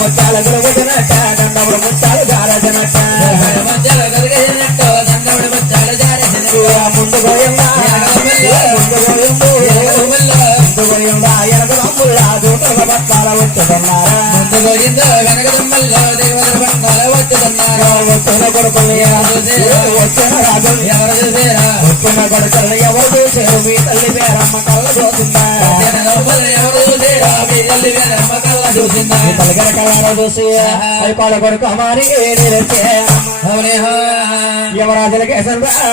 ముత్యాల గొలుగునట్ట దండముడు ముత్యాలు జారజనట్ట ముందు గోయందా ముందు గోయందా ఎనకదమ్ముల్లా దూతల పట్టాల వచ్చుతున్నారా ముందు గోయిందో వెనకదమ్మల్లో దేవతల పట్టాల వచ్చుతున్నారా వచ్చిన కొడుకులు వచ్చిన రాజు ఎవరు చూసేరా వచ్చిన కొడుకులు ఎవరు చూసారు మీ తల్లి పేరమ్మ కళ్ళ చూసిందా ఎవరు చూసేరా మీ తల్లి పేరమ్మ కళ్ళ చూసిందా తల్లిగర కళ్ళ చూసి అది కొడ కొడుకు అమారి యువరాజులకి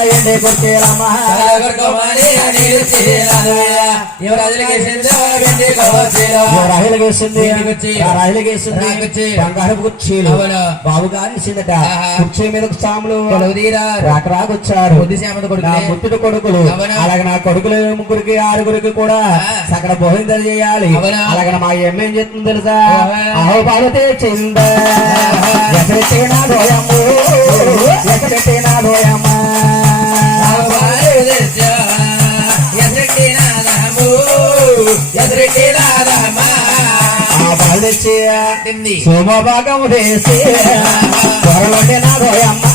ఎండే కొట్టేరమ్మా బంగారు కుర్చీలు బాబు గారి కుర్చీ మీద సాములు రాకరాకొచ్చారు ముట్టుడు కొడుకులు అలాగే నా కొడుకులు ముగ్గురికి ఆరుగురికి కూడా సకల భోజనం చేయాలి అలాగే మా ఏమేం చెప్తుంది తెలుసా ఆవు పాలు తెచ్చిందా ఎక్కడెట్టినా దోయమ్ము ఎక్కడెట్టినా దోయమ్మ సోమభాగము వేసి త్వరలోనే నా దోయమ్మ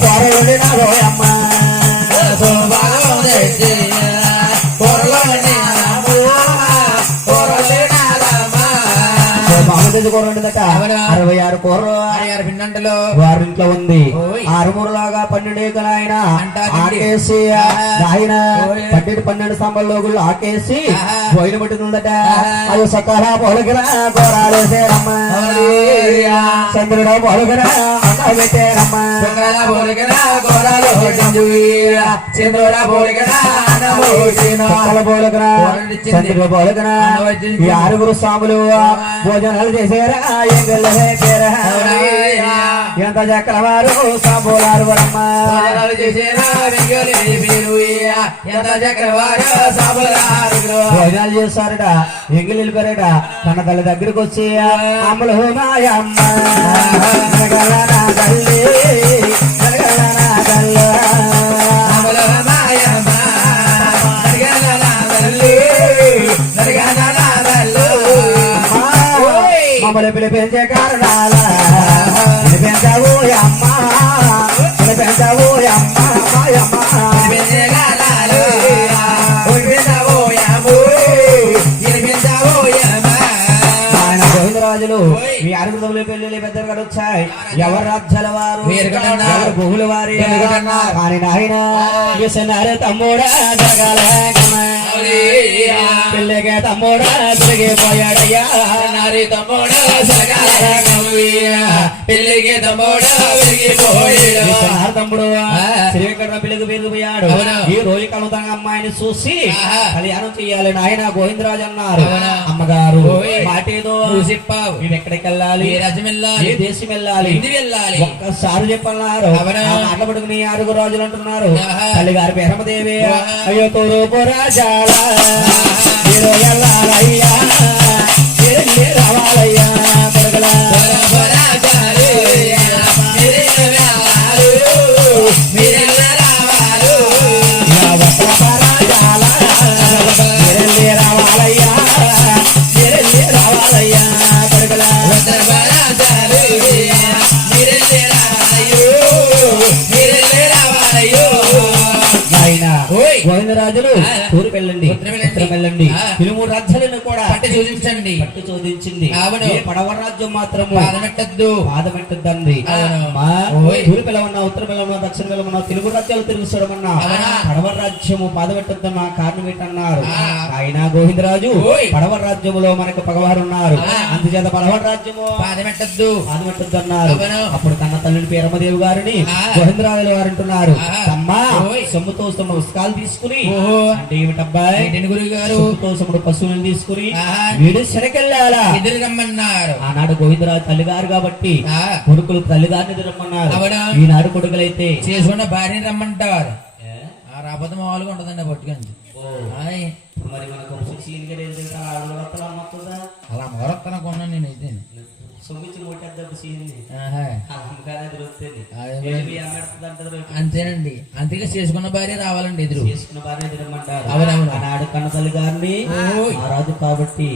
త్వరలోనే నా దోయమ్మ సోమభాగము వేసి కూరండిదట 66 కూరలు 66 పిండంటలు వారింట్లో ఉంది 6 లాగా 12 ఆయన ఆకేసి ఆయన 12 స్తంభాల్లో ఆకేసి పోయిన పట్టుకుందట అది సకాల పొలగరా కూరాలేసేరమ్మ చంద్రుడు పొలగరా పెట్టారమ్మ చంద్రుడ పోలగరా చంద్రుడు పోలగరా ఈ 6 స్వాములు భోజనాలు చేసేరా ఎంత చక్రవారు సాంబోలారు భోజనాలు చేసేరా ఎంత చక్రవారు భోజనాలు చేస్తారట ఎంగిలి వెళ్ళిపోయారట తన తల్లి దగ్గరకు వచ్చి అమ్మలు మాయమ్మ తల్లి మమ్మల్ని పిలిపించే కారణాల పిలిపించావు అమ్మ పిలిపించావు అమ్మ మాయమ్మ గోవిందరాజులు మీ 6 పెళ్లి పెద్దలు కూడా వచ్చాయి ఎవరు రాజ్యాల వారు ఎవరు భూముల వారి కానీ నాయన తమ్ముడా జరగాల పిల్లగా తమ్ముడా తిరిగిపోయాడయ్యా నారి తమ్ముడా పిల్లికి తమ్ముడా విరిగిపోయాడు తమ్ముడు శ్రీవేంకట పిల్లకి పెరిగిపోయాడు ఈ రోజు కలుగుతాం అమ్మాయిని చూసి కళ్యాణం చెయ్యాలి నాయన గోవిందరాజు అన్నారు అమ్మగారు మాటేదో చెప్పావు మేము ఎక్కడికి వెళ్ళాలి ఏ రాజ్యం వెళ్ళాలి ఏ దేశం వెళ్ళాలి ఎందుకు వెళ్ళాలి ఒక్కసారి చెప్పన్నారు మాట్లాడుకుని 6 రాజులు అంటున్నారు తల్లి గారి పేరమదేవి అయ్యో తూరూపు రాజాల వెళ్ళాలయ్యా రావాలయ్యా గోవిందరాజులు ఊరు వెళ్ళండి వెళ్ళండి 3 రాజ్యాలను కూడా పట్టి శోధించింది పడవ రాజ్యం మాత్రము పాదమెట్టద్దండి ఊరు పిలవన్నా ఉత్తర పిలవన్నా దక్షిణ పిలవన్నా తెలుగు రాజ్యాలు తిరిగి చూడమన్నా పడవ రాజ్యము పాదమెట్టద్దన్నా కారణం ఏంటన్నారు ఆయన గోవిందరాజు పడవ రాజ్యములో మనకు పగవారు ఉన్నారు అందుచేత పడవ రాజ్యము పాదమెట్టద్దు అన్నారు అప్పుడు కన్న తల్లిని పేరమ్మదేవి గారిని గోవిందరాజుల వారు అంటున్నారు అమ్మా సొమ్ముతో పుస్తకాలు తీసుకుని అంటే ఏమిటబ్బాయి గురువు గారు సొమ్ముతో పశువులను తీసుకుని వీడు శనకెళ్ళాలా ఎదురు రమ్మన్నారు ఆనాడు గోవిందరాజు తల్లిగారు కాబట్టి కొడుకులు తల్లిగారిని ఎదురు రమ్మన్నారు ఈనాడు కొడుకులైతే చేసుకున్న భార్యని రమ్మంటారు రాబోతే మామూలుగా ఉంటుందండి పట్టుకొని మరి మనకు అలా మొరత్తన కొన్నాను నేనైతే సొమ్మిచ్చి మూటేద్దాం సీన్ని అమ్మకానే దొరుకుతుంది అంతేనండి. అందుకే చేసుకున్న భార్య రావాలండి ఎదురు. చేసుకున్న భార్య ఎదురమ్మంటారు. ఆనాడు కన్నతల్లి గారిని రాదు కాబట్టి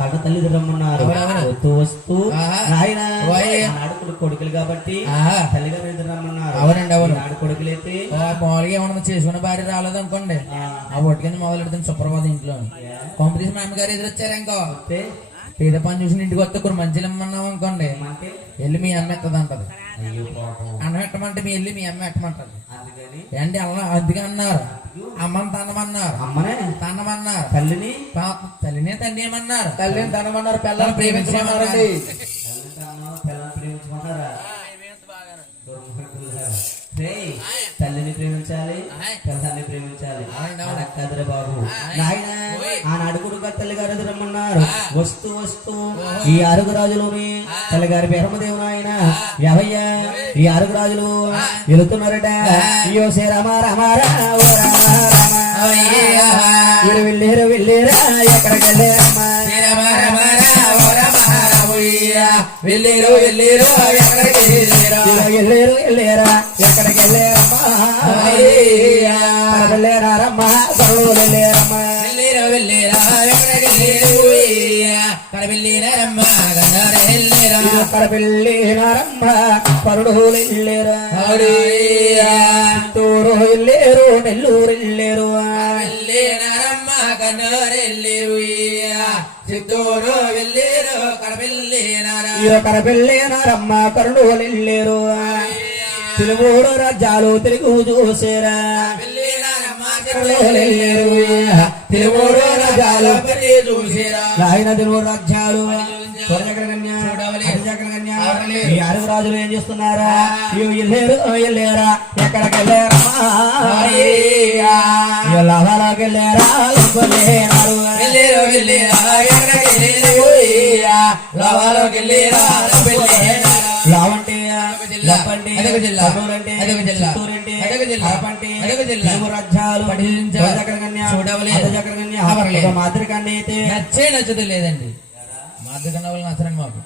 కన్నతల్లి ఎదురమ్మన్నారు. వస్తూ వస్తూ ఆయన ఆనాడు కొడుకులు కాబట్టి తల్లిగారు ఎదురమ్మన్నారు. అవునండి. అవును. ఆడు కొడుకులైతే మామూలుగా ఏమన్నా చేసుకున్న భార్య రాలేదు అనుకోండి, ఆ ఒట్టుకింద మొదలు పెడుతుంది సుప్రభాతం ఇంట్లో కాంపిటీషన్. మా అమ్మగారు ఎదురొచ్చారు ఇంకో పేద పని చూసిన ఇంటికి వస్తే కొన్ని మంచిలు ఇమ్మన్నాం అనుకోండి, వెళ్ళి మీ అమ్మ ఎత్తది అంటది. అన్నం ఎట్టమంటే మీ వెళ్ళి మీ అమ్మ ఎట్టమంటది. ఏంటి అలా అందుకే అన్నారు, అమ్మని తన్నమన్నారు, అమ్మనే తన్నమన్నారు, తల్లినే తన్నేమన్నారు, తల్లిని తన్నమన్నారు, పిల్లలు ప్రేమించమన్నారండి. తల్లిని ప్రేమించాలి, పిల్లల్ని ప్రేమించాలి. కదరే బాబు నాయన ఆనాడు కొడుకు తల్లిగారు ఎదురమ్మన్నారు. వస్తూ వస్తూ ఈ ఆరుగు రాజులోని తల్లిగారి బేరమదేవు నాయన ఎవయ్యా ఈ ఆరుగు రాజులు వెళుతున్నారట. యోసే రామ రామ రామ వెళ్ళేరు వెళ్ళేరా ఎక్కడికి వెళ్ళారమ్మా వెళ్ళేరు వెళ్ళేరు ఎక్కడికి వెళ్ళేరు వెళ్ళేరా ఎక్కడికి వెళ్ళారమ్మా వెళ్ళారమ్మా వెళ్ళారమ్మా వెళ్ళేరు వెళ్ళేరా ఎక్కడికి వెళ్ళారమ్మా వెళ్ళారమ్మా పరుడు వెళ్ళారా తూరు వెళ్ళేరు నెల్లూరు వెళ్ళేరు వెళ్ళేనారమ్మా కన్నూరు వెళ్ళేరు చిత్తూరు వెళ్ళేరు కడపెళ్ళేనారమ్మ కరుణులు వెళ్ళేరు. తెలుగుడు రాజ్యాలు తెలుగు చూసేరా తెలుగుడు రాజ్యాలు ఆయన తెలుగు రాజ్యాలు ఈ ఆరుగు రాజులు ఏం చేస్తున్నారా? వెళ్ళారు వెళ్ళారా ఎక్కడికి వెళ్ళారా లాభాలకు వెళ్ళారా వెళ్ళేరు వెళ్ళేరా లాభాలకు వెళ్ళేరా లావంటే మాదిరికండి అయితే నచ్చదు లేదండి. మాదిరికన్న వాళ్ళు నచ్చరండి మాకు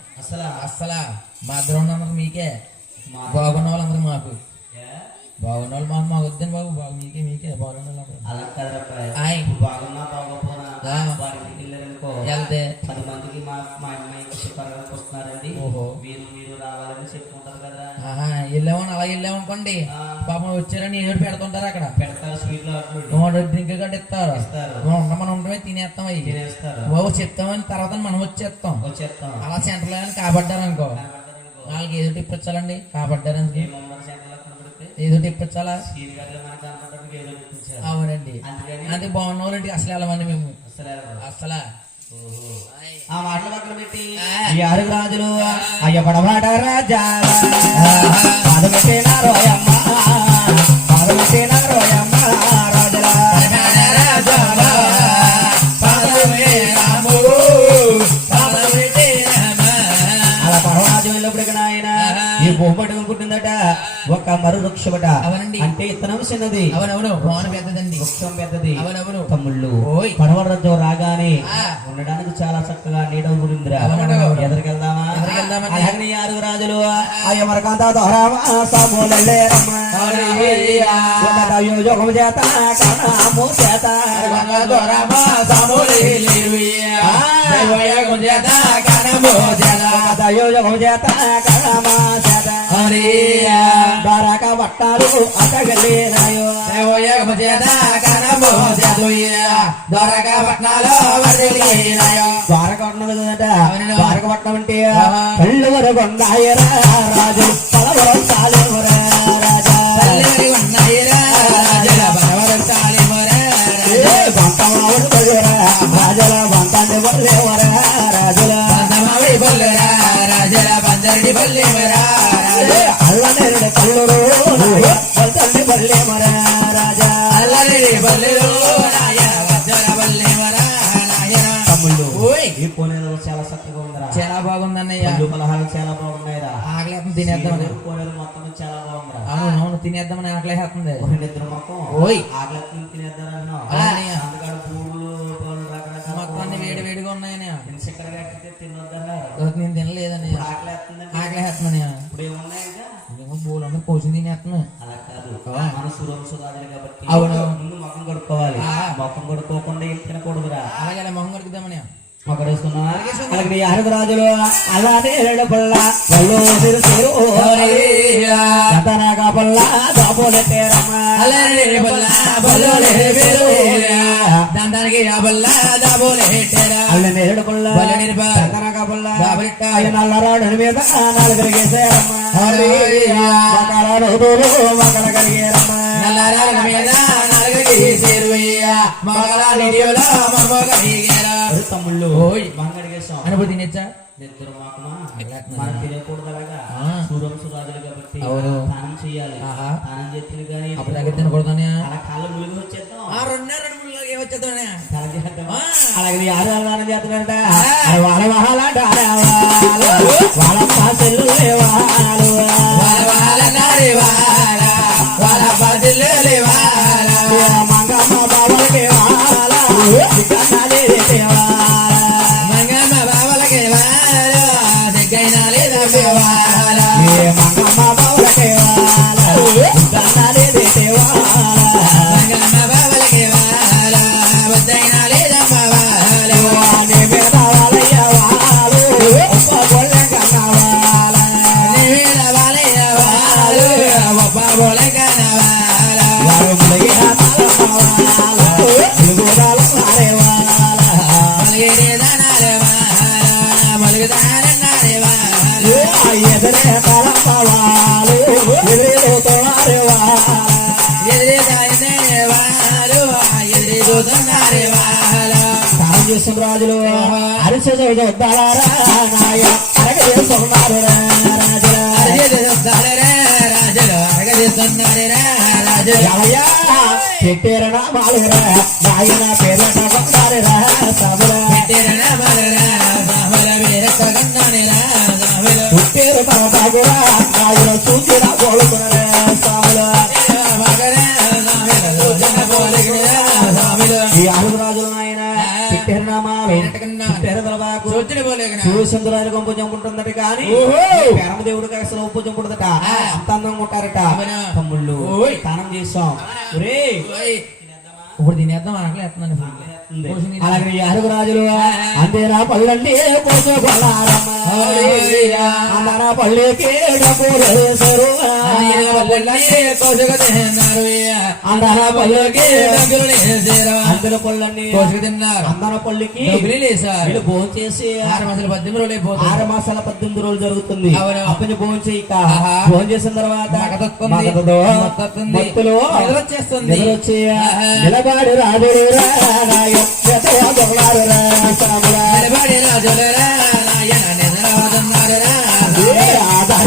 అసలు మాదిరి ఉన్నందుకు మీకే, బాగున్న వాళ్ళందరూ మాకు, బాగున్న వాళ్ళు మాకు వద్దండి బాబు. బాగు మీకే మీకే బాగున్న వెళ్తే 10 మందికి మా అమ్మాయి వస్తున్నారండి. మీరు రావాలని చెప్పుకుంటారు కదా. వెళ్ళామని అలా వెళ్ళామనుకోండి, పాపం వచ్చారని ఏడు పెడుతుంటారు, అక్కడ పెడతారు, స్వీట్లు డ్రింక్ గడ్డ ఇస్తారు. మనం ఉండమే తినేస్తాం, అవి తినేస్తారు. బాబు చెప్తామని తర్వాత మనం వచ్చేస్తాం. అలా సెంటర్లో కానీ కాబడ్డారు అనుకో, వాళ్ళకి ఏదో ఇప్పించాలండి. కాబడ్డారని ఏదో ఇప్పించాలా. అవునండి. అది బాగున్న వాళ్ళంటికి అసలు వెళ్ళమండి మేము అసలు. ఆ మాటలు పక్కన పెట్టి ఈ ఆరుగు రాజులు అయ్య పడమాట రాజా పాదమెట్టిన రోయమ్మ పాదమెట్టిన రోయమ్మ రాజుల అలా పర్వరాజు వెళ్ళినప్పుడు ఆయన ఈ భూపటం పుట్టిందట ఒక మరు వృక్షమట. అవునండి. అంటే ఇత్తనం చిన్నది, అవునవును, పెద్దదండి, వృక్షం పెద్దది. అవునవును తమ్ముళ్ళు పడవరాజు రాగానే ఉండడానికి చాలా చక్కగా నీడ ఉందిరా. ఎదురుకెళ్దామా? అలాగే ఆరుగు రాజులు అయ్యమరకాంత యోగం చేత కణము చేత యోగం చేత కణమా చేత ద్వారక పట్టాలు అటగలేనాయో ద్వారకా పట్నాలు ద్వారకపట్నం కదట. ద్వారకపట్నం అంటే కళ్ళు వరకు ఉన్నాయరా రాజులు పలవరం చాలేవరా రాజా బంతమావుడు బలిరా రాజుల బంతాన్ని బల్లేవరా రాజుల బందరి బల్లేవరా అల్లనేరుడు కళ్ళురు బంతాన్ని బల్లేవరా రాజా అల్లనేరుడు బల్లెరు తమ్ముళ్ళు ఈ కోనేరు చాలా చక్కగా ఉందిరా. చాలా బాగుందన్నయ్య. పలహారాలు చాలా బాగున్నాయిరా. ఆకలి తినేద్దామని కోనేరు మొత్తం చాలా బాగుందిరా. అవును తినేద్దామని ఆకలేస్తుంది. నిద్ర మొత్తం ఆకలి తినేద్దాం మొత్తాన్ని వేడి వేడిగా ఉన్నాయని చక్కెర కట్టితే తినొద్దన్నా నేను తినలేదని ఆకలి వేస్తుందండి. ఆకలి వేస్తున్నాను ఇప్పుడు ఏమున్నాయి ఇంకా? ఏమో బోల్ అందరూ కోసింగ్ తినేస్తున్నాను. అలా కాదు, మన సురాజులు కాబట్టి అవును. ముందు ముఖం కొడుకోవాలి. ముఖం కొడుకోకుండా ఏం తినకూడదురా. అలాగే మొహం కడుకుదామని ఒకడేసుకున్నా అలాగే ఆరుగు రాజులు అలానే రెండు పుల్ల వాళ్ళు జతనగా పుల్ల దాపోలెట్టేరమ్మ దానికి అల్లని రెండు పుల్ల జతనగా పుల్ల నల్లరాడు మీద నాలుగు గేసారమ్మ మకల కలిగేరమ్మ నల్లరాడు మీద తమ్ముళ్ళు అనుభూతి తినేచ్చా నిద్ర మాకుమా మనం తినకూడదు. అలాగా సూర్యం సురాజులు కాబట్టి అవును. స్నానం చేయాలి. స్నానం చేస్తే కానీ అప్పుడు దగ్గర తినకూడదని అలా కాళ్ళు ములిగి వచ్చేద్దాం. వచ్చేద్దానే అలాగే ఆరు స్నానం చేస్తున్నారంట. వాళ్ళ మహాలాంట వాళ్ళ పాసెల్లు మంగమ్మ బాబులకి మంగమ్మ బావలకి మంగమ్మ బాబులకి రాజులు పెట్టేరనా మాలురా నాయన పేరటరా పుట్టేరు బాగురా నాయన చూసిరా కోలుకురా ఈ ఆరు రాజులు ఆయన చూసిందురాని కొంపు చంపుంటుందట కానీ దేవుడికి అసలు ఉప్పు చంపుతుందట. అంత అందంగా ఉంటారట. తమ్ముళ్ళు స్నానం చేస్తాం. ఇప్పుడు తినేద్దాం అనట్లే ఎత్తున్నాను. అలాగే ఆరు రాజులు అంతేనా పళ్ళండి అందనా పళ్ళకి డబ్బులు అందనా పళ్ళకి అందరూ పళ్ళని తిన్నారు. అందన పళ్ళకి వీళ్ళు భోజనం చేసి 6 మాసాల 18 రోజులు 6 మాసాల 18 రోజులు జరుగుతుంది. అప్పటి భోజనం చేయక భోజనం చేసిన తర్వాత భక్తులు వచ్చి నిలబడి రాజుడు ఆధార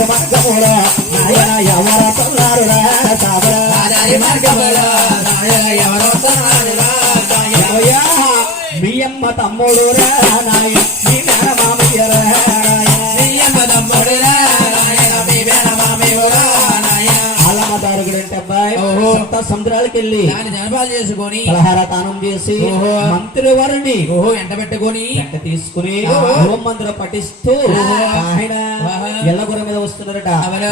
మార్గములో నాయన ఎవరన్నారు మీ అమ్మ తమ్ముడు రాయ మీ మేనమామయ్య ఆలమదారుగుడంటే అబ్బాయి సముద్రాలకు వెళ్ళి జనపాలు చేసుకొని పలహార దానం చేసి మంత్రివారిని ఎంట పెట్టుకొని ఎంట తీసుకుని మందిరం పఠిస్తూ ఆయన ఎల్లగుర మీద వస్తున్నారట.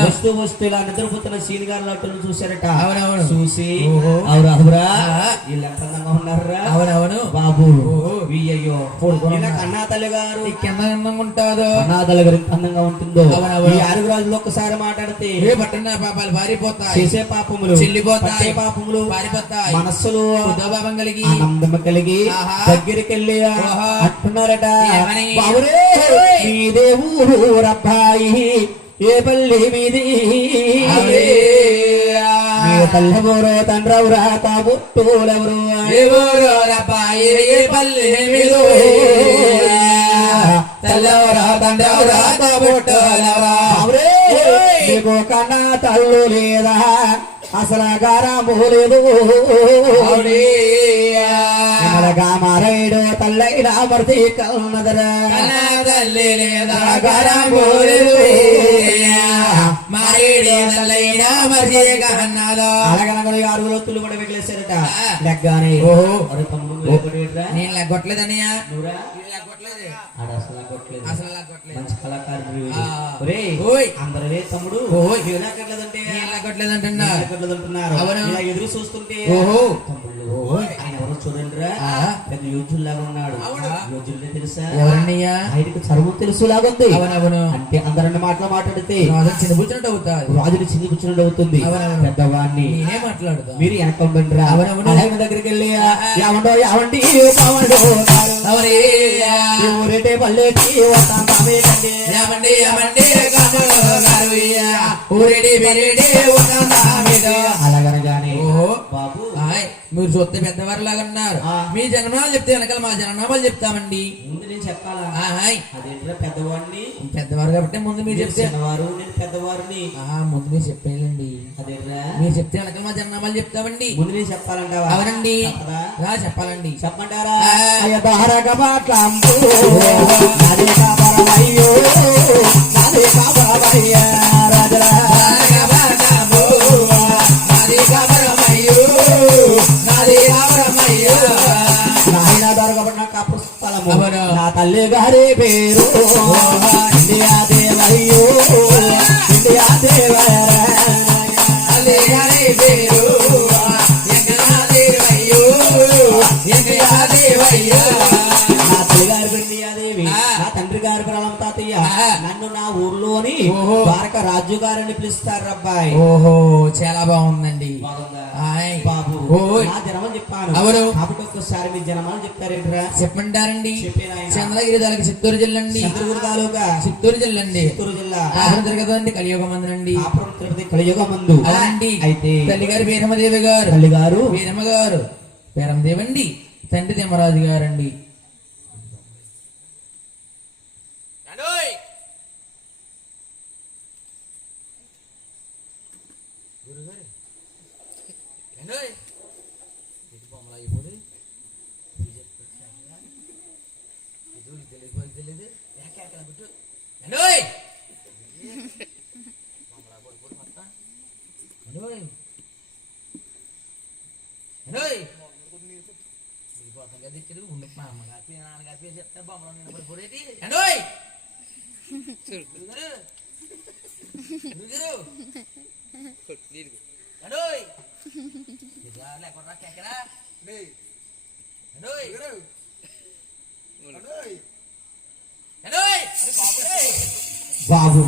వస్తూ ఇలా నిద్రపోతున్న సీని గారి అటు చూశారట. చూసి అవురా వీళ్ళు ఎంత అందంగా ఉన్నారా. అవునవును బాబు అయ్యో కన్నా తల్లి గారు ఎంత అందంగా ఉంటారో కన్నా తల్లి గారు ఎంత అందంగా ఉంటుందో. ఈ 6 రోజుల్లో ఒక్కసారి మాట్లాడితే పట్టిన పాపాలు పారిపోతాయి. చేసే పాపములు చెల్లిపోతాయి. పాపములు పారిపోతాయి. మనస్సులు ఉదోభావం కలిగి ఆనందం కలిగి దగ్గరికి వెళ్ళి అంటున్నారట. బాబురే మీ దేవురబ్బాయి ఏ పల్లి మీది మీ తల్లెవరో తండ్రవురా తాబుట్టులెవరు తల్లెవరా తండ్రవురా తాబుట్టులెవరా నీకు కన్నా తల్లు లేదా అసలు గారాము లేదు మారైడు తల్లైన మర్తి కన్నదరా తల్లి లేదా గారాము లేదు మారేడు నల్లైన మరిగా అన్నాదో అలాగనగా ఆరుగురు ఒత్తులు కూడా వెగిలేశారట లెగ్గానే ఓహో. అరే తమ్ముడు నువ్వు ఎక్కడేట్రా? నేను లెగ్గొట్టలేదన్నయ్య నువ్వురా? లెగ్గొట్టలేదు ఆడ అసలు లెగ్గొట్టలేదు. అసలు లెగ్గొట్టలేదు మంచి కళాకారుడు ఆ. ఒరేయ్ ఓయ్. అందరూ రే తమ్ముడు ఓయ్. నువ్వు లెక్కట్లేదంటే నేను లెగ్గొట్టలేదంటున్నా లెక్కట్లేదంటున్నారు అవును. ఇలా ఎదురు చూస్తుంటే ఓహో. తమ్ముళ్ళు ఓయ్. ఆయన ఎవరో చూడండిరా ఆ. పెద్ద యోధుల్లాగా ఉన్నాడు యోధుల్లే తెలుసా ఎవరన్నయ్యా ఆయనకు చర్మం తెలుసు లాగుంది అవునవును అంటే అందరన్ని మాటలు మాట్లాడితే రాజు చిన్నబుచ్చినట్టు అవుతాది రాజుని చింది కూర్చున్నట్టు అవుతుంది అవునవును. పెద్దవాడిని నేనే మాట్లాడుతా మీరు వెనక ఉండండిరా అవునవును. ఆయన దగ్గరికి వెళ్ళి యావండో యావండి పావండో ఎవరయ్యా? ఊరేటే పల్లెటి వస్తాం తామేటండి ఏమండి ఏమండి గారుయ్యా ఊరేడి బెరేడి ఉన్నామేదో అలాగనగానే ఓహో. బాబు హాయ్ మీరు చూస్తే పెద్దవారు లాగా ఉన్నారు ఆ. మీ జననాలు చెప్తే వెనకాల మా జననామాలు చెప్తామండి ముందు నేను చెప్పాలా హాయ్ అదేంట్రా పెద్దవాడిని పెద్దవారు కాబట్టి ముందు మీరు చెప్తే చిన్నవారు నేను పెద్దవారిని ముందు మీరు చెప్పేయాలండి అదేంట్రా మీరు చెప్తే వెనకాల మా జననామాలు చెప్తామండి ముందు నేను చెప్పాలంటావా అవునండి తప్పదా? చెప్పాలండి చెప్పమంటారా ఆ. అయ్య దారక పాట్లంబు నాదే కాపరమయ్యో నాదే కాపరమయ్యా రాజరా నాయన దొరకబడిన కాపు స్థలము అవును. నా తల్లి గారి పేరు ఇండియా దేవయ్యో ఇండియా దేవయ్య నా తల్లి గారి పేరు ఇండియాదేవి ఆ. నా తండ్రి గారి ప్రాణం తాతయ్య ఆ. నన్ను నా ఊర్లోని ఓహో. ద్వారక రాజు గారిని పిలుస్తారు అబ్బాయి ఓహో చాలా బాగుందండి బాగుందా? హాయ్. బాబు ఓయ్. నా జనమని చెప్పాను అవును. కాబట్టి ఒక్కసారి మీ జనమని చెప్తారేంట్రా చెప్పంటారండి చెప్పేనాయన. చంద్రగిరి దానికి చిత్తూరు జిల్లా అండి చంద్రగిరి తాలూకా చిత్తూరు జిల్లా అండి చిత్తూరు జిల్లా జరగదండి కలియుగం అందరండి కాపురం తిరుపతి కలియుగ మందు అదండి అయితే తల్లిగారు వీరమ్మదేవి గారు తల్లి గారు వీరమ్మ గారు వీరమ్మదేవి అండి తండ్రి తిమ్మరాజు గారండి బాబు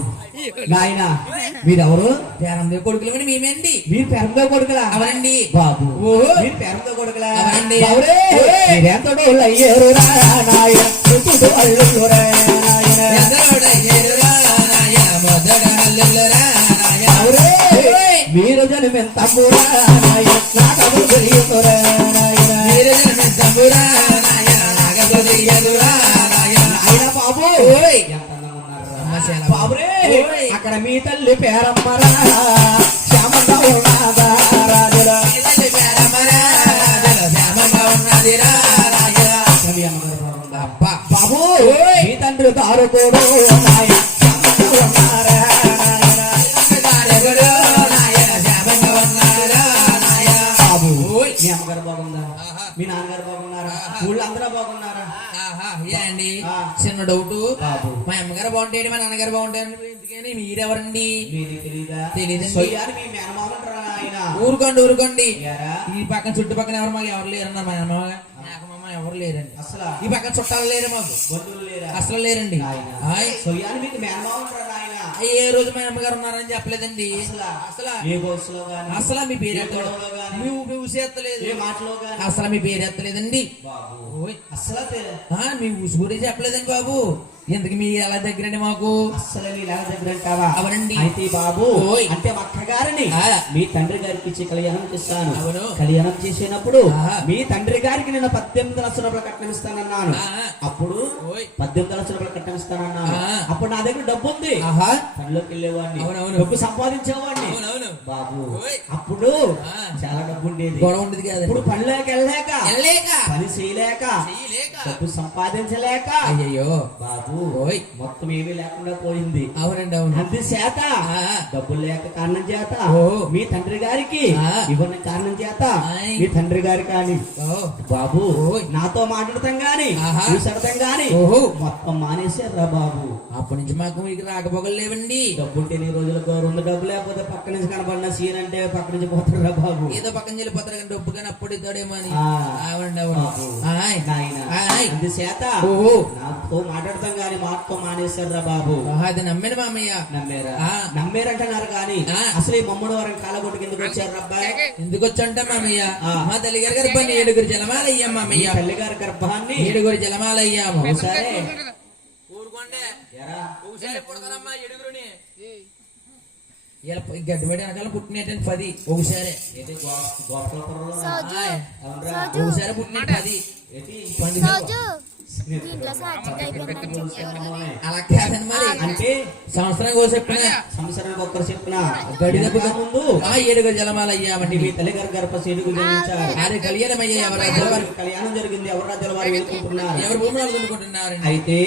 నాయన మీరెవరు పేరందేవి కొడుకులమని మేమేండి మీరు పెరందో కొడుకులా అవునండి బాబు ఓహో. మీరు పెరందో కొడుకులా అవునండి. బాబురే, మీరెంతటో అయ్యారు రా నాయన చుట్టూ అల్లుళ్ళు రా నాయన బాబురే, మీరు జనమెంత నాయన నాకము తెలియదురా నాయన నాయన బాబు ఎంత అందంగా ఉన్నారురా. బాబురే అక్కడ మీ తల్లి పేరమ్మరా శ్యామంగా ఉన్నదా రాజులా రవి అమ్మగారు బాగుందా? బాబు మీ తండ్రి దారు తోడు నాయన శ్యామంగా ఉన్నారా నాయన బాబు మీ అమ్మగారు బాగుందా మీ నాన్నగారు బాగున్నారా ఊళ్ళో అందరూ బాగున్నారా అండి ఆ. చిన్న డౌట్ బాబు. మా అమ్మగారు బాగుంటాయండి మా నాన్నగారు బాగుంటాయండి ఎందుకని మీరెవరండి మీకు తెలీదా తెలీదండి. సొయ్యాని మీ మేనమామంటారా ఆయన ఊరుకోండి ఊరుకోండి యారా? ఈ పక్కన చుట్టుపక్కల ఎవరు మాకు ఎవరు లేరన్నారు మా అమ్మ మేకమ్మ ఎవరు లేరండి అసలు ఈ పక్కన చుట్టాలు లేరు మాకు బంధువులు లేరా అసలు లేరండి ఆయన ఆయ్. సొయ్యాని మీకు మేనమామంటారా ఆయన ఏ రోజు మా అమ్మగారు ఉన్నారని చెప్పలేదండి అసలు అసలు ఏ గోసులో గాని అసలు మీ పేరు ఏ ఎత్తలేదు గొడవలో గాని మీ ఊసి ఎత్తలేదు ఏ మాటలో గాని అసలు మీ పేరు ఎత్తలేదండి బాబు ఓయ్. అసలు మీ ఊసి గురించి చెప్పలేదండి బాబు ఎందుకు మీ ఎలా దగ్గరండి మాకు అసలు ఇలా దగ్గర అంటావా అవునండి. అయితే బాబు ఓయ్. అంటే మా అక్కగారిని ఆ. మీ తండ్రి గారికి ఇచ్చి కళ్యాణం చేస్తాను అవును. కళ్యాణం చేసినప్పుడు ఆహా. మీ తండ్రి గారికి నేను 18 లక్షల రూపాయలు కట్నం ఇస్తానన్నాను ఆ. అప్పుడు ఓయ్. 18 లక్షల రూపాయలు కట్నం ఇస్తానన్నాను ఆ. అప్పుడు నా దగ్గర డబ్బు ఉంది, ఆహా పనిలోకి వెళ్ళేవాడిని, అవునవును. డబ్బు సంపాదించేవాడిని అవునవును బాబు. ఓయ్. అప్పుడు ఆ. చాలా డబ్బు ఉండేది. గొడవ ఉండేది కాదు ఇప్పుడు పనిలోకి వెళ్ళలేక, వెళ్ళలేక పని చేయలేక, చెయ్యలేక డబ్బు సంపాదించలేక అయ్యయ్యో బాబు ఓయ్. మొత్తం ఏమీ లేకుండా పోయింది. అవునండి అవును అందుచేత ఆ. డబ్బులు లేక కారణం చేత ఓ. మీ తండ్రి గారికి ఆ. ఇవ్వని కారణం చేత ఆయ్. మీ తండ్రి గారి కానీ ఓ బాబు ఓయ్. నాతో మాట్లాడతాం గాని ఆహా. చూసడతాం గాని ఓహో. మొత్తం మానేశారా బాబు. అప్పటి నుంచి మాకు మీకు రాకపోకలు లేవండి. డబ్బు ఉంటే నీ రోజులకు రెండు డబ్బు లేకపోతే పక్క నుంచి కనబడిన సీన్ అంటే పక్క నుంచి పోతారా బాబు. ఏదో పక్కన వెళ్ళిపోతారు కానీ డబ్బు కానీ అప్పుడు ఇద్దాడేమో అని ఆ. అవునండి అవును బాబు. ఆయ్. నాయన ఆయ్. అందుచేత ఓహో. నాతో మాట్లాడతాం గాని మాతో మానేశారా బాబు. ఆహా, అది నమ్మాను మామయ్య. నమ్మేరా ఆ. నమ్మేరంటున్నారు కానీ ఆ. అసలు ఈ మమ్మడు వారం కాలగొట్టు కిందకు వచ్చారు అబ్బాయి. ఎందుకు వచ్చంట మామయ్య ఆ. మా తల్లి గారి గర్భాన్ని 7 జలమాలు అయ్యాం మీ మామయ్య. తల్లి గారి గర్భాన్ని 7 జలమాలు అయ్యాము. సరే ఊరుకోండి ఎరా ఒకసారి పుడతారమ్మా 7గురుని. ఇలా గడ్డి పెట్టి వెనకాల పుట్టినట్టు 10 ఒకసారి. ఏంటి గోపాలపురంలో ఆయ్. అవునరా? ఒకసారి పుట్టినట్టు 10 ఏంటి పండుగ. దీంట్లో సాధ్యత అయిపోయిందని అలా కాదండి మరి అంటే సంవత్సరం కోసం చెప్పిన సంవత్సరానికి ఒక్కరు చెప్పిన గడి దెబ్బ వెనక ముందు 7 జలమాలు అయ్యామండి. మీ తల్లి గారి గర్భ సీడుకు జన్మించారు. ఆరు కళ్యాణం అయ్యాయి. ఎవరు రాజ్యాల వారు కళ్యాణం జరిగింది. ఎవరు రాజ్యాల వారు వెళ్ళుకుంటున్నారు. ఎవరు భూములు కొనుక్కుంటున్నారండి. అయితే